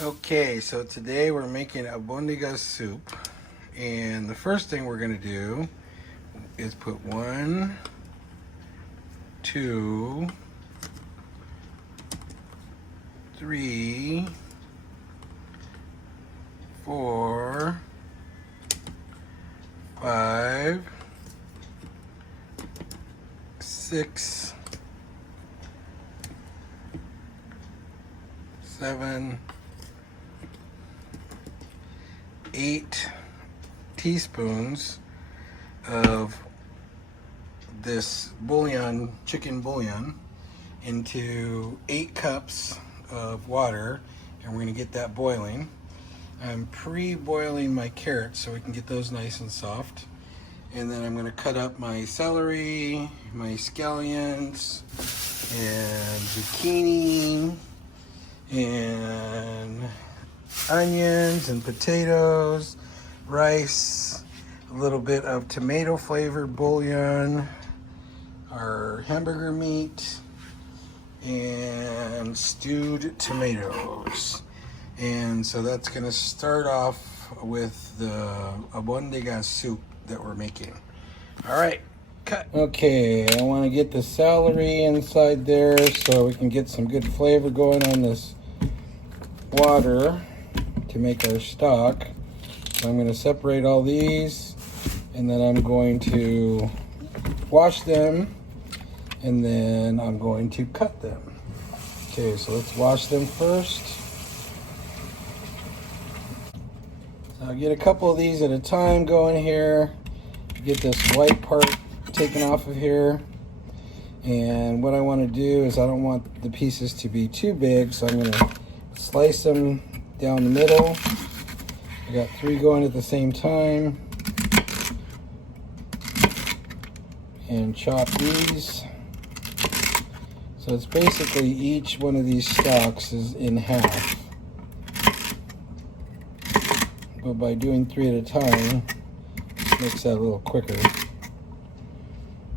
Okay, so today we're making Albondigas soup, and the first thing we're gonna do is put 1, 2, 3, 4, 5, 6, 7, 8 teaspoons of this bouillon, chicken bouillon, into 8 cups of water, and we're going to get that boiling. I'm pre-boiling my carrots so we can get those nice and soft, and then I'm going to cut up my celery, my scallions, and zucchini, and onions and potatoes, rice, a little bit of tomato flavored bouillon, our hamburger meat, and stewed tomatoes. And so that's going to start off with the Albondigas soup that we're making. All right, cut. Okay, I want to get the celery inside there so we can get some good flavor going on this water to make our stock. So I'm going to separate all these, and then I'm going to wash them, and then I'm going to cut them. Okay, so let's wash them first. So I'll get a couple of these at a time going here. Get this white part taken off of here. And what I want to do is I don't want the pieces to be too big, so I'm going to slice them down the middle. I got 3 going at the same time. And chop these. So it's basically each one of these stalks is in half. But by doing 3 at a time, it makes that a little quicker.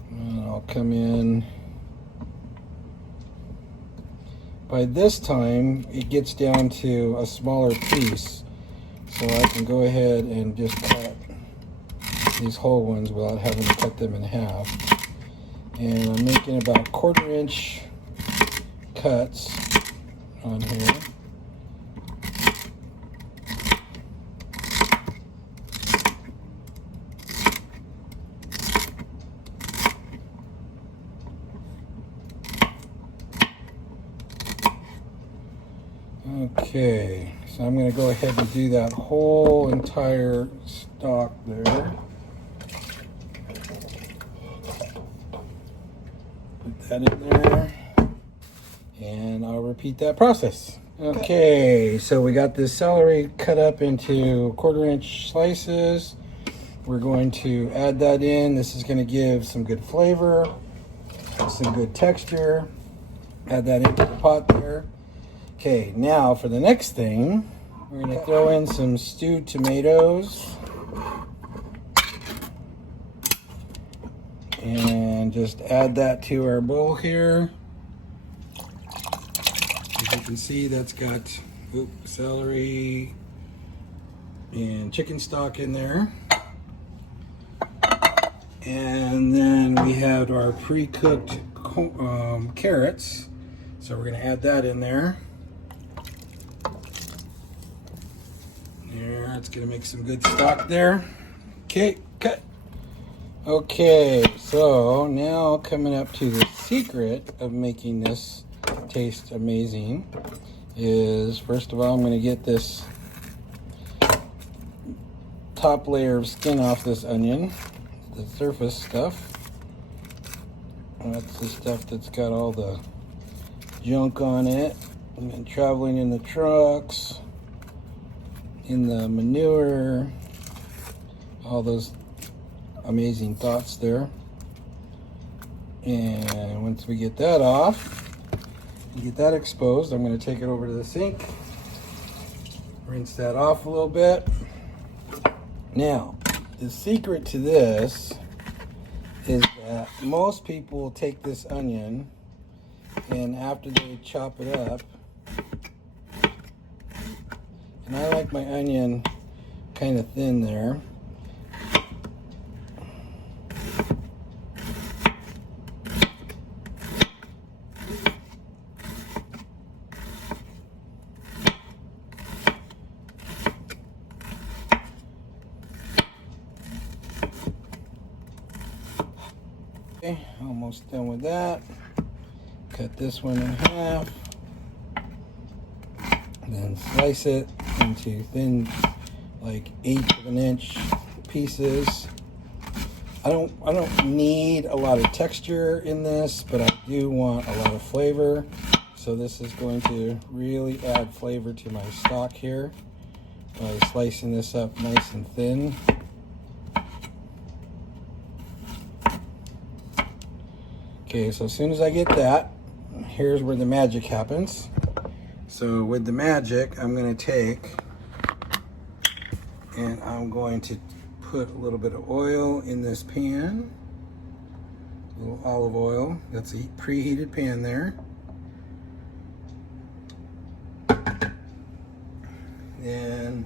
And I'll come in. By this time, it gets down to a smaller piece, so I can go ahead and just cut these whole ones without having to cut them in half. And I'm making about 1/4 inch cuts on here. Okay, so I'm going to go ahead and do that whole entire stalk there. Put that in there, and I'll repeat that process. Okay, so we got this celery cut up into 1/4 inch slices. We're going to add that in. This is going to give some good flavor, some good texture. Add that into the pot there. Okay, now for the next thing, we're going to throw in some stewed tomatoes and just add that to our bowl here. As you can see, that's got celery and chicken stock in there. And then we have our pre-cooked carrots, so we're going to add that in there. There, it's gonna make some good stock there. Okay, cut. Okay, so now coming up to the secret of making this taste amazing is, first of all, I'm gonna get this top layer of skin off this onion, the surface stuff. And that's the stuff that's got all the junk on it, and then traveling in the trucks, in the manure, all those amazing thoughts there. And once we get that off, and get that exposed, I'm going to take it over to the sink, rinse that off a little bit. Now, the secret to this is that most people take this onion, and after they chop it up, And I like my onion kind of thin there. Okay, almost done with that. Cut this one in half. Then slice it into thin, like 1/8 of an inch pieces. I don't need a lot of texture in this, but I do want a lot of flavor. So this is going to really add flavor to my stock here by slicing this up nice and thin. Okay, so as soon as I get that, here's where the magic happens. So with the magic, I'm going to take and I'm going to put a little bit of oil in this pan. A little olive oil. That's a preheated pan there. Then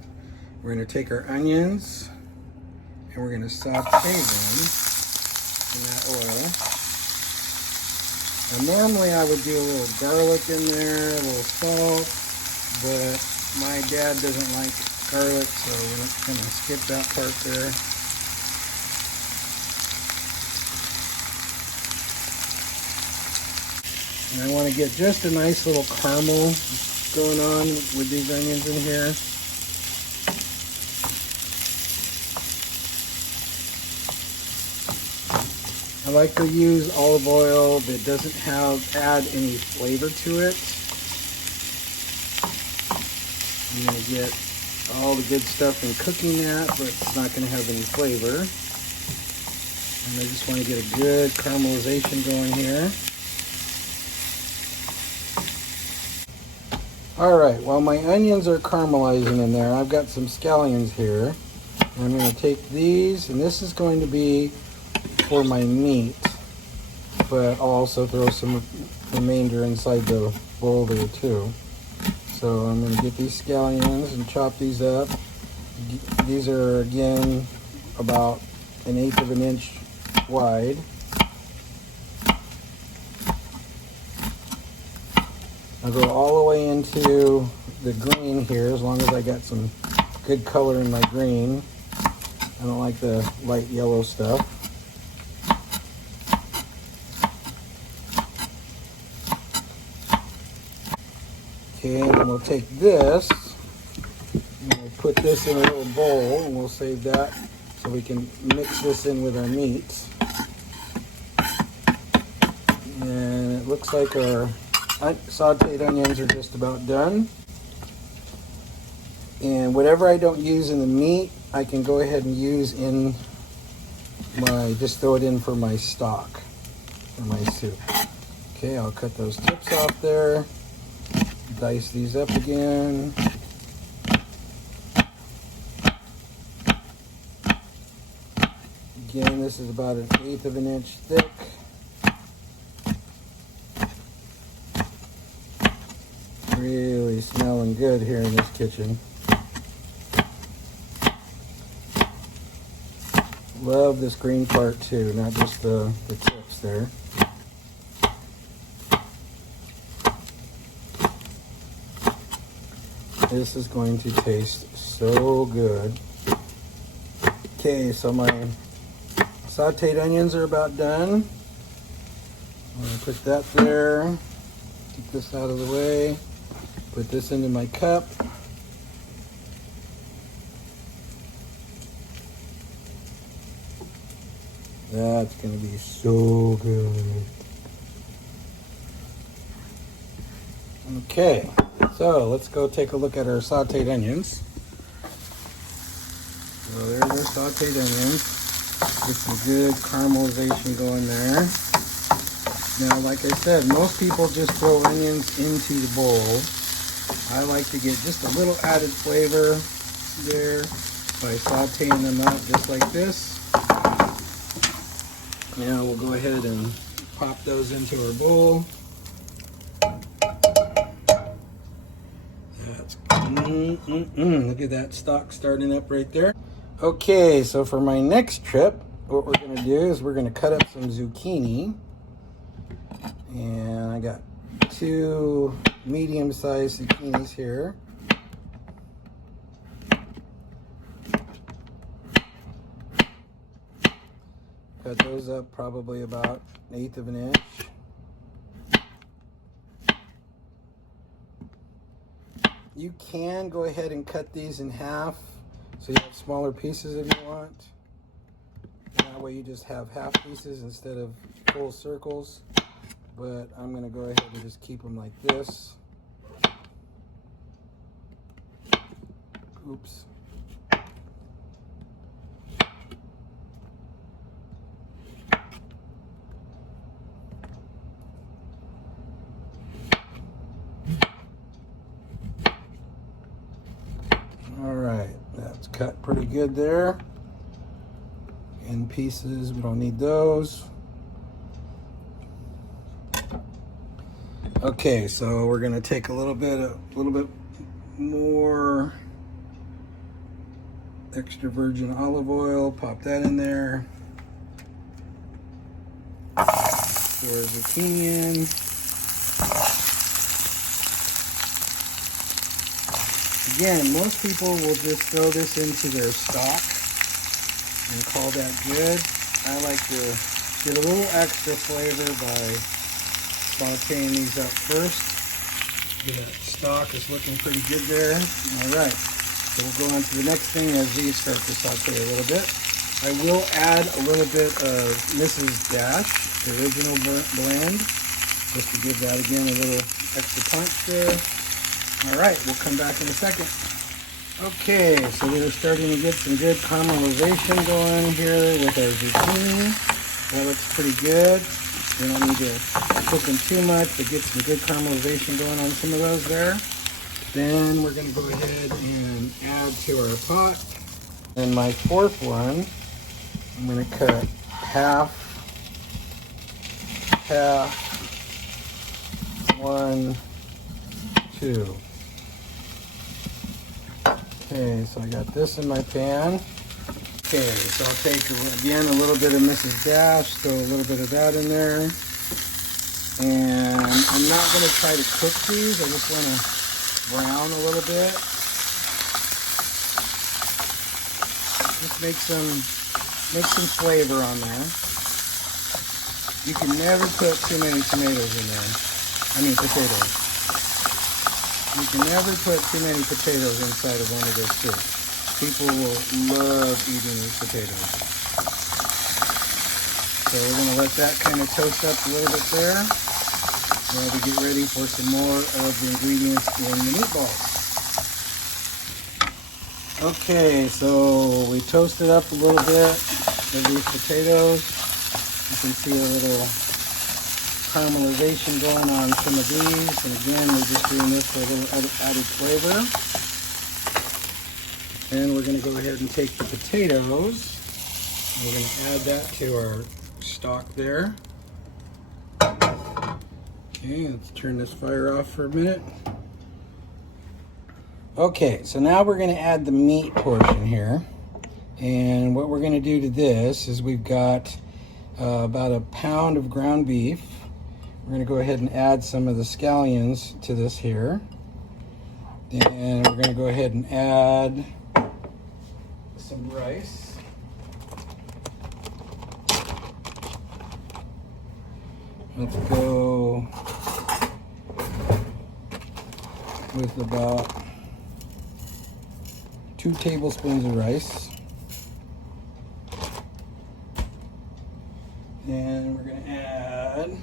we're going to take our onions and we're going to saute them in that oil. Now, normally I would do a little garlic in there, a little salt, but my dad doesn't like garlic, so we're going to skip that part there. And I want to get just a nice little caramel going on with these onions in here. I like to use olive oil that doesn't add any flavor to it. I'm going to get all the good stuff in cooking that, but it's not going to have any flavor. And I just want to get a good caramelization going here. Alright, while my onions are caramelizing in there, I've got some scallions here. And I'm going to take these, and this is going to be for my meat, but I'll also throw some remainder inside the bowl there too. So I'm going to get these scallions and chop these up. These are again about 1/8 of an inch wide. I'll go all the way into the green here as long as I got some good color in my green. I don't like the light yellow stuff. Okay, and then we'll take this and we'll put this in a little bowl and we'll save that so we can mix this in with our meats. And it looks like our sauteed onions are just about done. And whatever I don't use in the meat, I can go ahead and use in just throw it in for my stock, for my soup. Okay, I'll cut those tips off there. Dice these up again. Again, this is about 1/8 of an inch thick. Really smelling good here in this kitchen. Love this green part too, not just the tips there. This is going to taste so good. Okay, so my sauteed onions are about done. I'm going to put that there. Get this out of the way. Put this into my cup. That's going to be so good. Okay, so let's go take a look at our sauteed onions. So there's our sauteed onions. Get some good caramelization going there. Now, like I said, most people just throw onions into the bowl. I like to get just a little added flavor there by sauteing them up just like this. Now we'll go ahead and pop those into our bowl. That's Look at that stock starting up right there. Okay, so for my next trip, what we're gonna do is we're gonna cut up some zucchini. And I got 2 medium-sized zucchinis here. Cut those up probably about 1/8 of an inch. You can go ahead and cut these in half so you have smaller pieces if you want. And that way you just have half pieces instead of full circles. But I'm going to go ahead and just keep them like this. Oops. All right, that's cut pretty good there. In pieces, we don't need those. Okay, so we're gonna take a little bit more extra virgin olive oil, pop that in there. Pour zucchini in. Again, most people will just throw this into their stock and call that good. I like to get a little extra flavor by sauteing these up first. The stock is looking pretty good there. All right, so we'll go on to the next thing as these start to saute a little bit. I will add a little bit of Mrs. Dash, the original blend, just to give that again a little extra punch there. All right, we'll come back in a second. Okay, so we're starting to get some good caramelization going here with our zucchini. That looks pretty good. We don't need to cook them too much, but get some good caramelization going on some of those there. Then we're going to go ahead and add to our pot. And my 4th one, I'm going to cut half, 1, 2. Okay, so I got this in my pan. Okay, so I'll take, again, a little bit of Mrs. Dash, throw a little bit of that in there. And I'm not going to try to cook these. I just want to brown a little bit. Just make some flavor on there. You can never put too many tomatoes in there. I mean potatoes. You can never put too many potatoes inside of one of those soups. People will love eating these potatoes. So we're going to let that kind of toast up a little bit there while we get ready for some more of the ingredients in the meatballs. Okay, so we toasted up a little bit of these potatoes. You can see a little caramelization going on some of these. And again, we're just doing this for a little added flavor. And we're going to go ahead and take the potatoes. We're going to add that to our stock there. Okay, let's turn this fire off for a minute. Okay, so now we're going to add the meat portion here. And what we're going to do to this is we've got about a pound of ground beef. We're going to go ahead and add some of the scallions to this here. And we're going to go ahead and add some rice. Let's go with about 2 tablespoons of rice. And we're going to add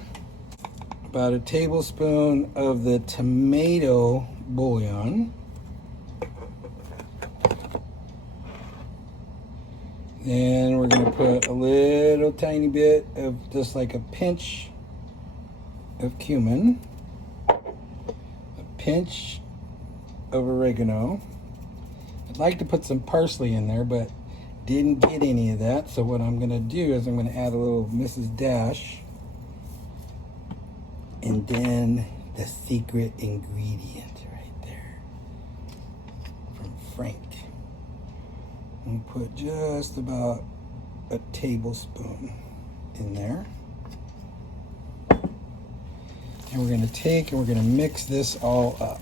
about a tablespoon of the tomato bouillon. Then we're going to put a little tiny bit of just like a pinch of cumin, a pinch of oregano. I'd like to put some parsley in there, but didn't get any of that. So what I'm going to do is I'm going to add a little Mrs. Dash. And then the secret ingredient right there. Frank. And put just about a tablespoon in there. And we're going to take and we're going to mix this all up.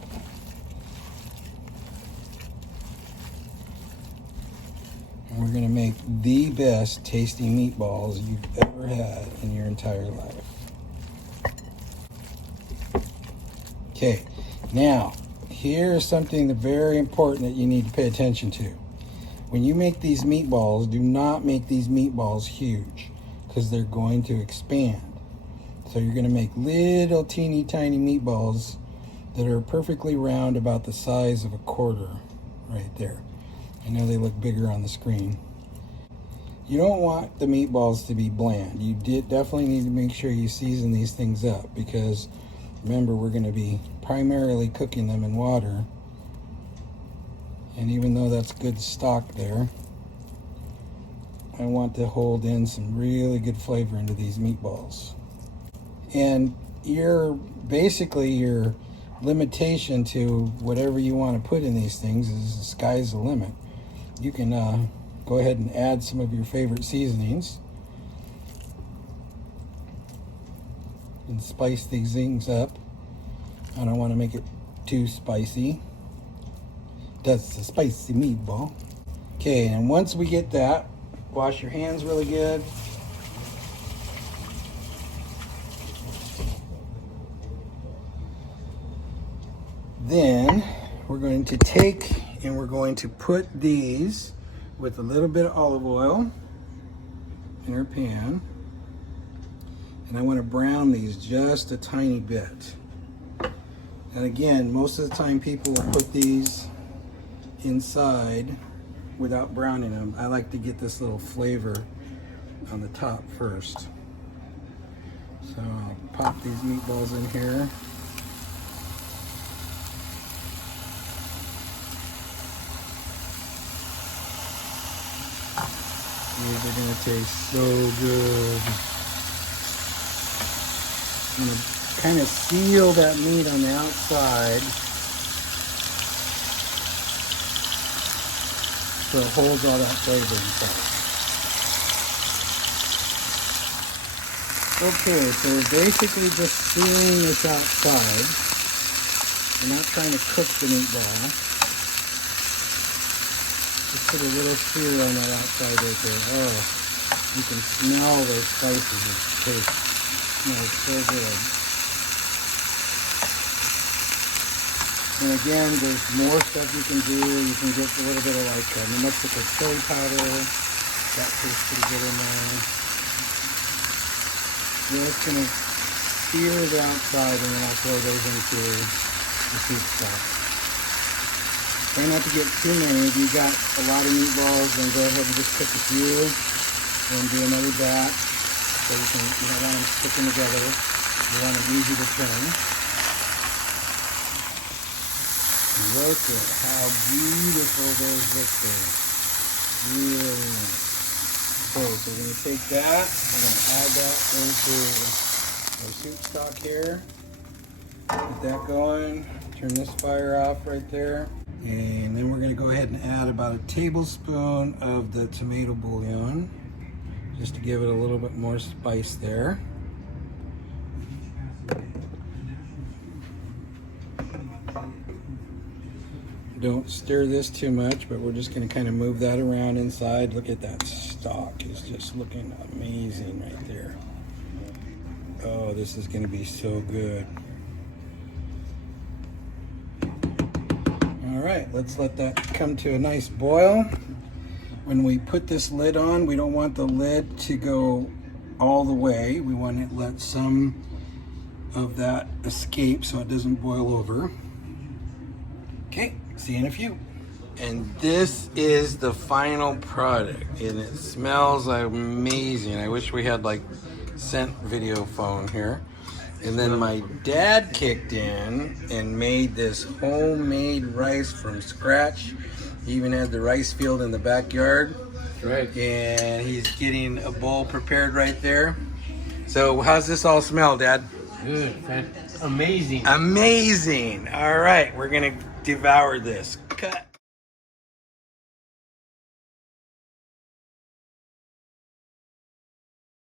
And we're going to make the best tasting meatballs you've ever had in your entire life. Okay, now here's something that's very important that you need to pay attention to. When you make these meatballs, do not make these meatballs huge because they're going to expand. So you're going to make little teeny tiny meatballs that are perfectly round, about the size of a quarter right there. I know they look bigger on the screen. You don't want the meatballs to be bland. You definitely need to make sure you season these things up, because remember, we're going to be primarily cooking them in water. And even though that's good stock there, I want to hold in some really good flavor into these meatballs. And your limitation to whatever you want to put in these things is the sky's the limit. You can go ahead and add some of your favorite seasonings and spice these things up. I don't want to make it too spicy. That's a spicy meatball. Okay, and once we get that, wash your hands really good. Then we're going to take and we're going to put these with a little bit of olive oil in our pan. And I want to brown these just a tiny bit. And again, most of the time people will put these inside without browning them. I like to get this little flavor on the top first. So I'll pop these meatballs in here. These are going to taste so good. I'm going to kind of seal that meat on the outside so it holds all that flavor inside. Okay, so we're basically just sealing this outside. We're not trying to cook the meatball. Just put a little sear on that outside right there. Oh, you can smell those spices. It smells so good. And again, there's more stuff you can do. You can get a little bit of like New Mexico chili powder. That tastes pretty good in there. We're just going to sear the outside, and then I'll throw those into the soup stock. Try not to get too many. If you got a lot of meatballs, then go ahead and just cook a few and do another batch so you don't want them sticking together. You want them easy to turn. Look at how beautiful those look there. Really nice. Okay, so we're going to take that, we're going to add that into our soup stock here. Get that going. Turn this fire off right there. And then we're going to go ahead and add about a tablespoon of the tomato bouillon, just to give it a little bit more spice there. Don't stir this too much, but we're just going to kind of move that around inside. Look at that stock. It's just looking amazing right there. Oh, this is going to be so good. All right, let's let that come to a nice boil. When we put this lid on, we don't want the lid to go all the way. We want to let some of that escape so it doesn't boil over. Okay, see you in a few. And this is the final product, and it smells amazing. I wish we had like scent video phone here. And then my dad kicked in and made this homemade rice from scratch. He even had the rice field in the backyard. Right. And he's getting a bowl prepared right there. So how's this all smell, Dad? Good, amazing. Amazing. All right, we're gonna devour this.